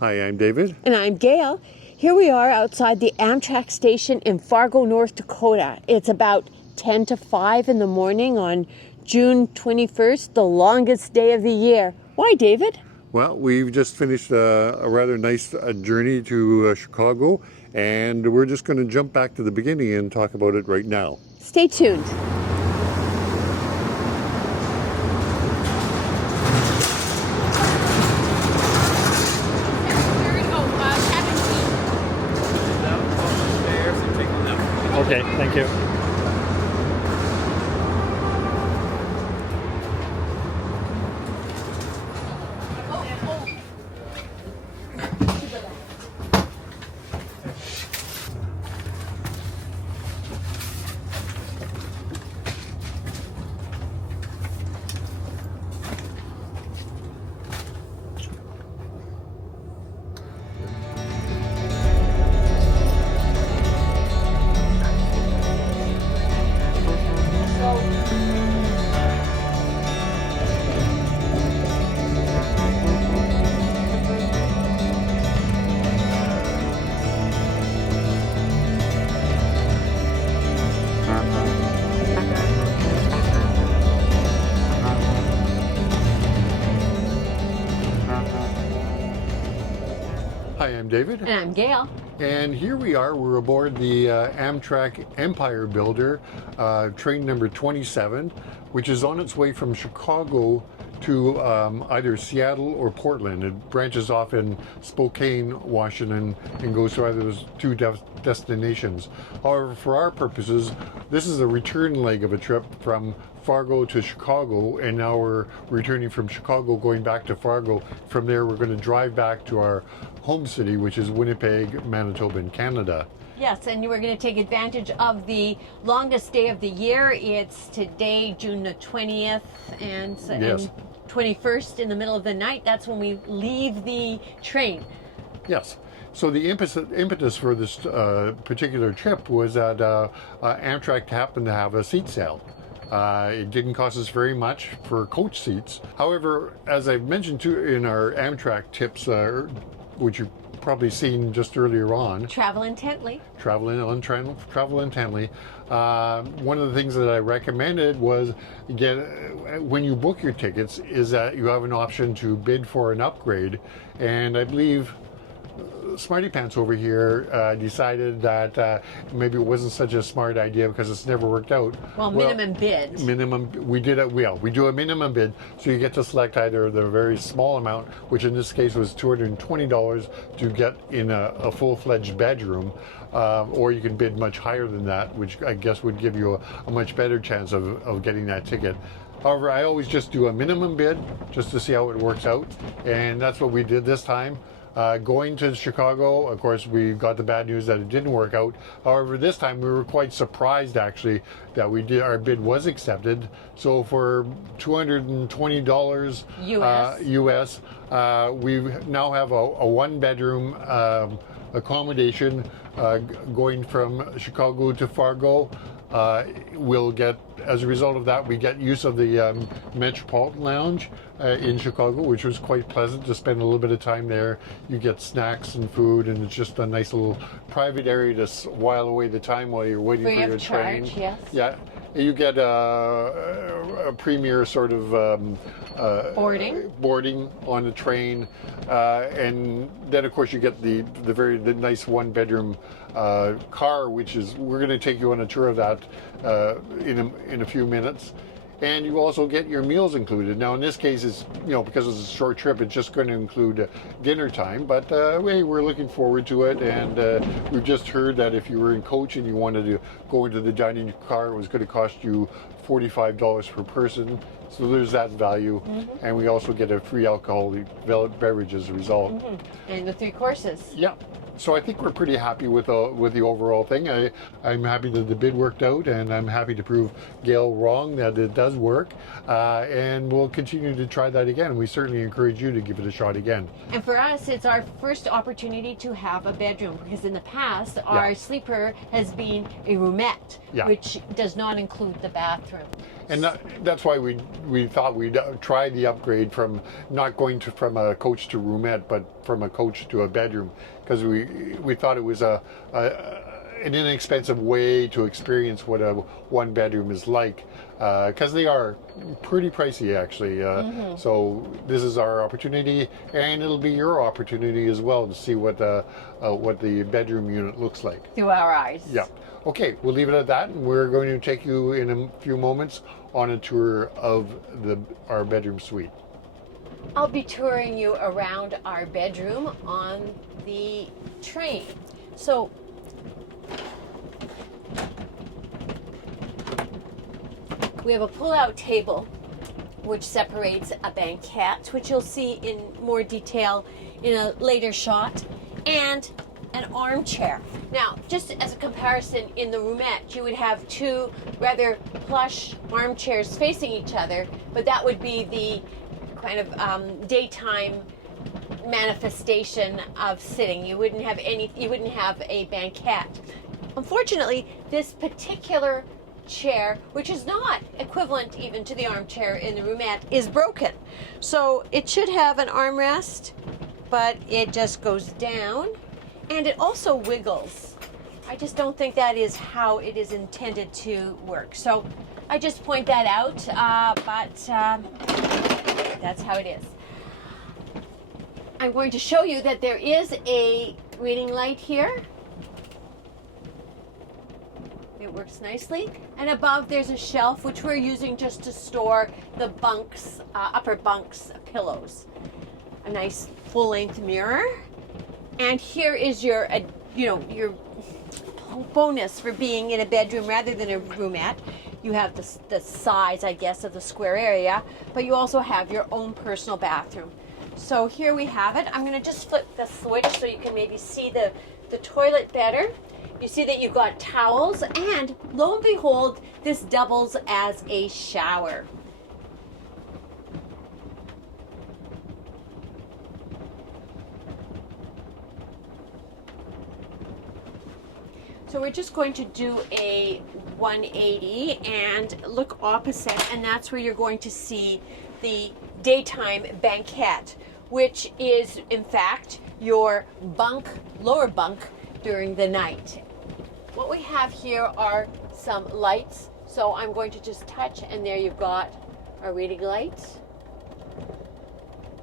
Hi, I'm David. And I'm Gail. Here we are outside the Amtrak station in Fargo, North Dakota. It's about 10 to 5 in the morning on June 21st, the longest day of the year. Why, David? Well, we've just finished a rather nice journey to Chicago, and we're just going to jump back to the beginning and talk about it right now. Stay tuned. Okay, thank you. Hi, I'm David. And I'm Gail. And here we are. We're aboard the Amtrak Empire Builder, train number 27, which is on its way from Chicago to either Seattle or Portland. It branches off in Spokane, Washington, and goes to either of those two destinations. However, for our purposes, this is the return leg of a trip from Fargo to Chicago, and now we're returning from Chicago, going back to Fargo. From there, we're going to drive back to our home city, which is Winnipeg, Manitoba, in Canada. Yes, and we're going to take advantage of the longest day of the year. It's today, June the 20th, and 21st in the middle of the night. That's when we leave the train. Yes. So the impetus for this particular trip was that Amtrak happened to have a seat sale. It didn't cost us very much for coach seats. However, as I've mentioned too in our Amtrak tips, which you've probably seen just earlier on. Travel intently. Travel intently. One of the things that I recommended was when you book your tickets is that you have an option to bid for an upgrade, and I believe Smarty Pants over here decided that maybe it wasn't such a smart idea because it's never worked out. Well, minimum bid. We do a minimum bid, so you get to select either the very small amount, which in this case was $220 to get in a full-fledged bedroom, or you can bid much higher than that, which I guess would give you a much better chance of getting that ticket. However, I always just do a minimum bid just to see how it works out, and that's what we did this time. Going to Chicago, of course, we got the bad news that it didn't work out. However, this time we were quite surprised, actually, that our bid was accepted. So for $220 US, we now have a one-bedroom accommodation going from Chicago to Fargo. We'll get, as a result of that, we get use of the Metropolitan Lounge in Chicago, which was quite pleasant to spend a little bit of time there. You get snacks and food, and it's just a nice little private area to while away the time while you're waiting for your train. Yes. Yeah, you get a premier sort of boarding on the train, and then of course you get the nice one-bedroom car, which is, we're going to take you on a tour of that in a few minutes. And you also get your meals included. Now in this case, it's, because it's a short trip, it's just going to include dinner time, but we're looking forward to it. And we've just heard that if you were in coach and you wanted to go into the dining car, it was going to cost you $45 per person. So there's that value. Mm-hmm. And we also get a free alcoholic beverage as a result. Mm-hmm. And the 3 courses. Yeah. So I think we're pretty happy with the overall thing. I'm happy that the bid worked out, and I'm happy to prove Gail wrong that it does work. And we'll continue to try that again. We certainly encourage you to give it a shot again. And for us, it's our first opportunity to have a bedroom, because in the past, our sleeper has been a roomette, which does not include the bathroom. And that's why we thought we'd try the upgrade from not going from a coach to roomette, but from a coach to a bedroom, because we thought it was an inexpensive way to experience what a one bedroom is like, because they are pretty pricey actually. So this is our opportunity, and it'll be your opportunity as well to see what the bedroom unit looks like Through our eyes. Yeah. Okay, we'll leave it at that, and we're going to take you in a few moments on a tour of our bedroom suite. I'll be touring you around our bedroom on the train. So we have a pull-out table which separates a banquette, which you'll see in more detail in a later shot, and an armchair. Now, just as a comparison, in the roomette, you would have two rather plush armchairs facing each other, but that would be the kind of daytime manifestation of sitting. You wouldn't have a banquette. Unfortunately, this particular chair, which is not equivalent even to the armchair in the roomette, is broken. So it should have an armrest, but it just goes down, and it also wiggles. I just don't think that is how it is intended to work. So I just point that out, but that's how it is. I'm going to show you that there is a reading light here. It works nicely. And above there's a shelf which we're using just to store the bunks, upper bunks pillows. A nice full-length mirror. And here is your bonus for being in a bedroom rather than a roomette. You have the size, I guess, of the square area, but you also have your own personal bathroom. So here we have it. I'm going to just flip the switch so you can maybe see the toilet better. You see that you've got towels, and lo and behold, this doubles as a shower. So we're just going to do a 180 and look opposite, and that's where you're going to see the daytime banquette, which is in fact your lower bunk during the night. What we have here are some lights, so I'm going to just touch, and there you've got a reading light.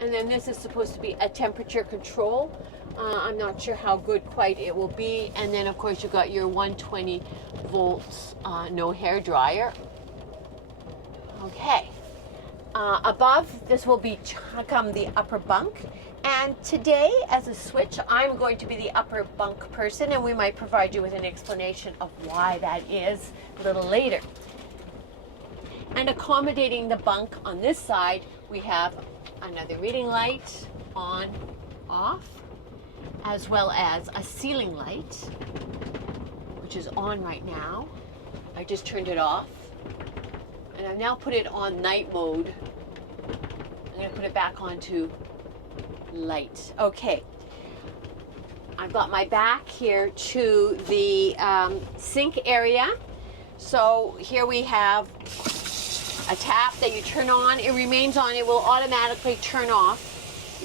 And then this is supposed to be a temperature control. I'm not sure how good quite it will be. And then of course you've got your 120 volts no hair dryer. Okay. Above, this will become the upper bunk. And today, as a switch, I'm going to be the upper bunk person, and we might provide you with an explanation of why that is a little later. And accommodating the bunk on this side, we have another reading light on, off, as well as a ceiling light, which is on right now. I just turned it off, and I've now put it on night mode. I'm going to put it back onto light. Okay, I've got my back here to the sink area. So here we have a tap that you turn on. It remains on. It will automatically turn off.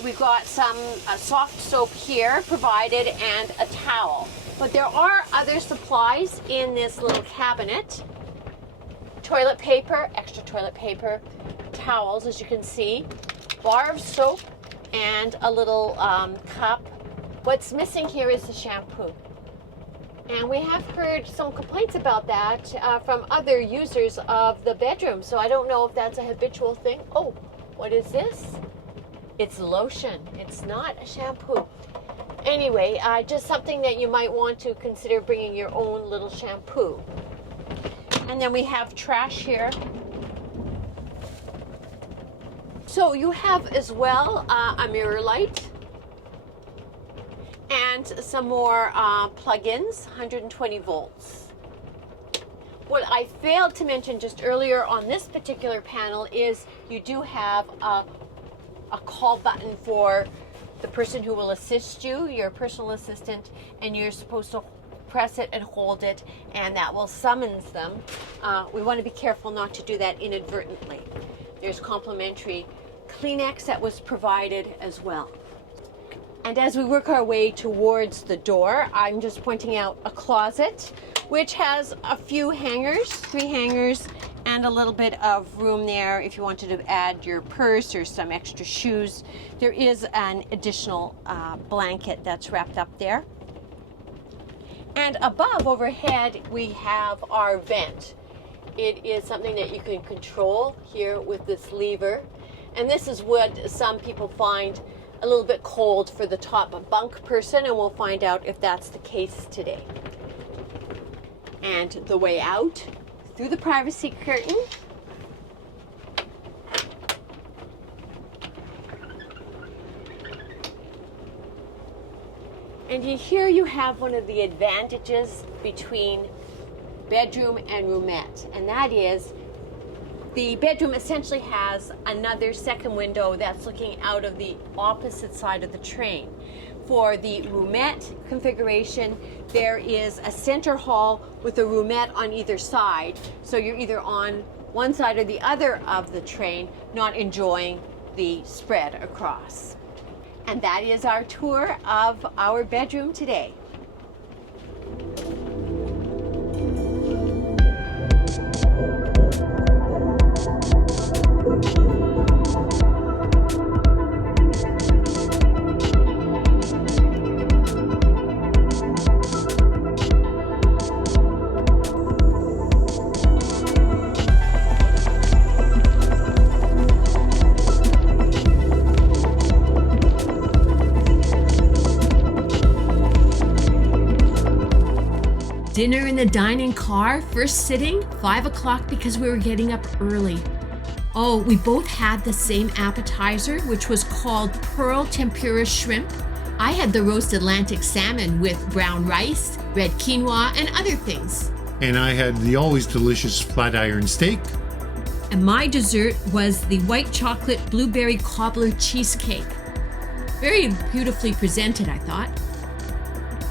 We've got some soft soap here provided and a towel. But there are other supplies in this little cabinet. Toilet paper, extra toilet paper, towels, as you can see, bar of soap, and a little cup. What's missing here is the shampoo. And we have heard some complaints about that from other users of the bedroom. So I don't know if that's a habitual thing. Oh, what is this? It's lotion. It's not a shampoo. Anyway, just something that you might want to consider bringing your own little shampoo. And then we have trash here. So you have as well a mirror light and some more plug-ins, 120 volts. What I failed to mention just earlier on this particular panel is you do have a call button for the person who will assist you, your personal assistant, and you're supposed to press it and hold it, and that will summons them. We want to be careful not to do that inadvertently. There's complimentary Kleenex that was provided as well. And as we work our way towards the door, I'm just pointing out a closet, which has a few hangers, 3 hangers, and a little bit of room there if you wanted to add your purse or some extra shoes. There is an additional blanket that's wrapped up there. And above, overhead, we have our vent. It is something that you can control here with this lever. And this is what some people find a little bit cold for the top bunk person, and we'll find out if that's the case today. And the way out through the privacy curtain. And here you have one of the advantages between bedroom and roomette, and that is the bedroom essentially has another second window that's looking out of the opposite side of the train. For the roomette configuration, there is a center hall with a roomette on either side, so you're either on one side or the other of the train, not enjoying the spread across. And that is our tour of our bedroom today. Dinner in the dining car, first sitting, 5 o'clock because we were getting up early. Oh, we both had the same appetizer, which was called pearl tempura shrimp. I had the roast Atlantic salmon with brown rice, red quinoa, and other things. And I had the always delicious flat iron steak. And my dessert was the white chocolate blueberry cobbler cheesecake. Very beautifully presented, I thought.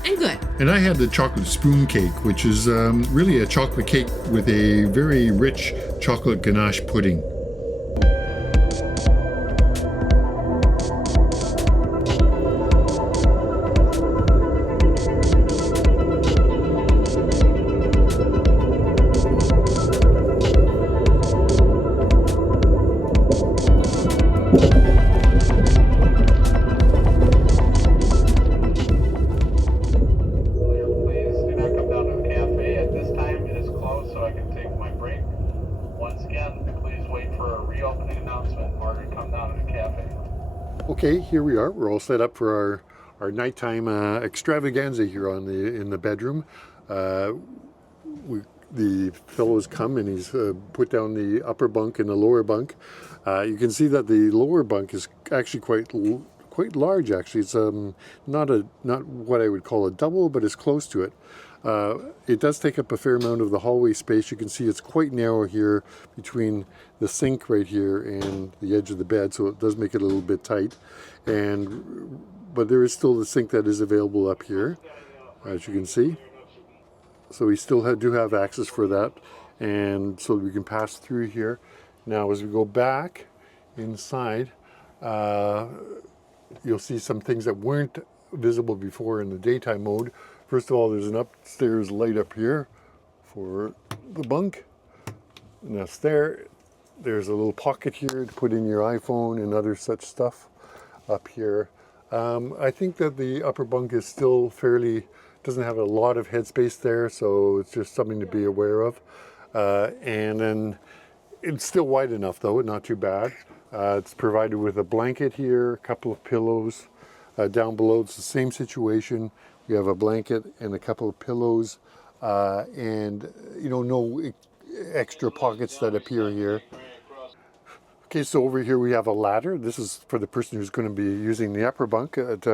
And good. And I had the chocolate spoon cake, which is really a chocolate cake with a very rich chocolate ganache pudding. Okay, here we are. We're all set up for our nighttime extravaganza here in the bedroom. The fellow's come and he's put down the upper bunk and the lower bunk. You can see that the lower bunk is actually quite large. Actually, it's not what I would call a double, but it's close to it. It does take up a fair amount of the hallway space. You can see it's quite narrow here between the sink right here and the edge of the bed, so it does make it a little bit tight. But there is still the sink that is available up here, as you can see. So we still do have access for that, and so we can pass through here. Now, as we go back inside, you'll see some things that weren't visible before in the daytime mode. First of all, there's an upstairs light up here for the bunk, and that's there. There's a little pocket here to put in your iPhone and other such stuff up here. I think that the upper bunk is still doesn't have a lot of headspace there, so it's just something to be aware of. And then it's still wide enough though, not too bad. It's provided with a blanket here, a couple of pillows. Down below, it's the same situation. We have a blanket and a couple of pillows, and no extra pockets that appear here. Okay, so over here we have a ladder. This is for the person who's going to be using the upper bunk. It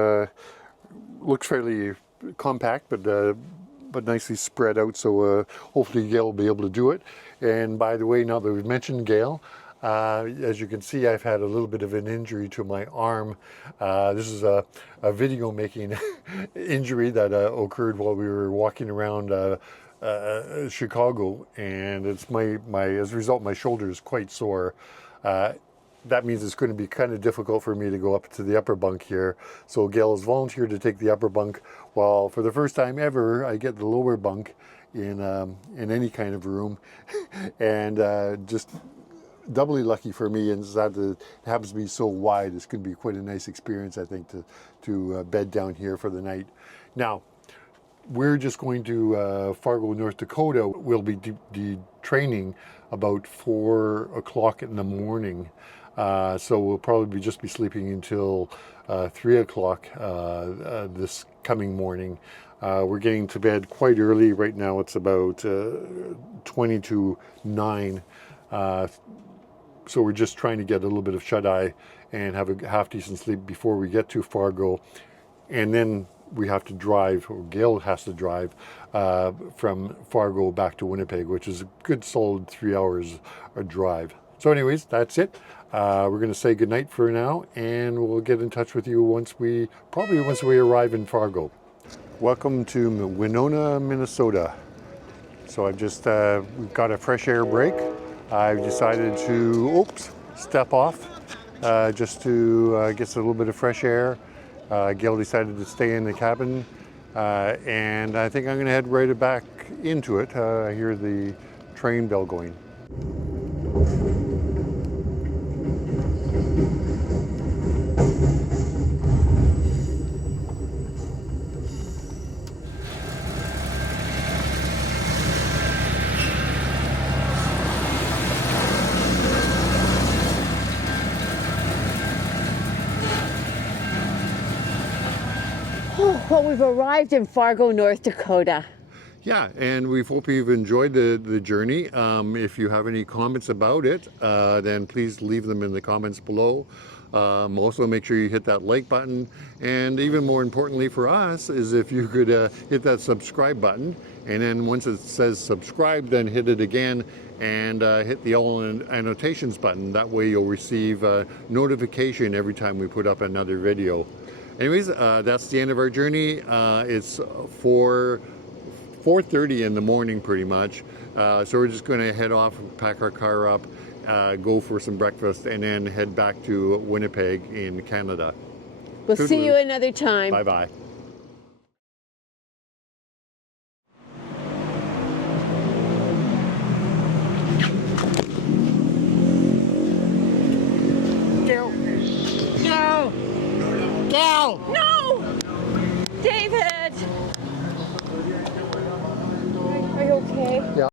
looks fairly compact, but nicely spread out, so hopefully Gail will be able to do it. And by the way, now that we've mentioned Gail, As you can see, I've had a little bit of an injury to my arm. This is a video making injury that occurred while we were walking around Chicago, and it's as a result, my shoulder is quite sore. That means it's going to be kind of difficult for me to go up to the upper bunk here. So Gail has volunteered to take the upper bunk, while for the first time ever, I get the lower bunk in any kind of room, and just doubly lucky for me, and it happens to be so wide. It's going to be quite a nice experience, I think, to bed down here for the night. Now, we're just going to Fargo, North Dakota. We'll be training about 4 o'clock in the morning. So we'll probably just be sleeping until 3 o'clock this coming morning. We're getting to bed quite early. Right now it's about 20 to 9. So we're just trying to get a little bit of shut-eye and have a half-decent sleep before we get to Fargo. And then we have to drive, or Gail has to drive, from Fargo back to Winnipeg, which is a good solid 3 hours a drive. So anyways, that's it. We're going to say goodnight for now, and we'll get in touch with you once we arrive in Fargo. Welcome to Winona, Minnesota. So I've just we've got a fresh air break. I've decided to step off just to get a little bit of fresh air. Gail decided to stay in the cabin, and I think I'm going to head right back into it. I hear the train bell going. Well, we've arrived in Fargo, North Dakota. Yeah, and we hope you've enjoyed the journey. If you have any comments about it, then please leave them in the comments below. Also, make sure you hit that like button, and even more importantly for us is if you could hit that subscribe button, and then once it says subscribe, then hit it again and hit the all annotations button. That way you'll receive notification every time we put up another video. Anyways, that's the end of our journey. It's 4:30 in the morning pretty much. So we're just going to head off, pack our car up, go for some breakfast, and then head back to Winnipeg in Canada. We'll see you another time. Bye-bye. No!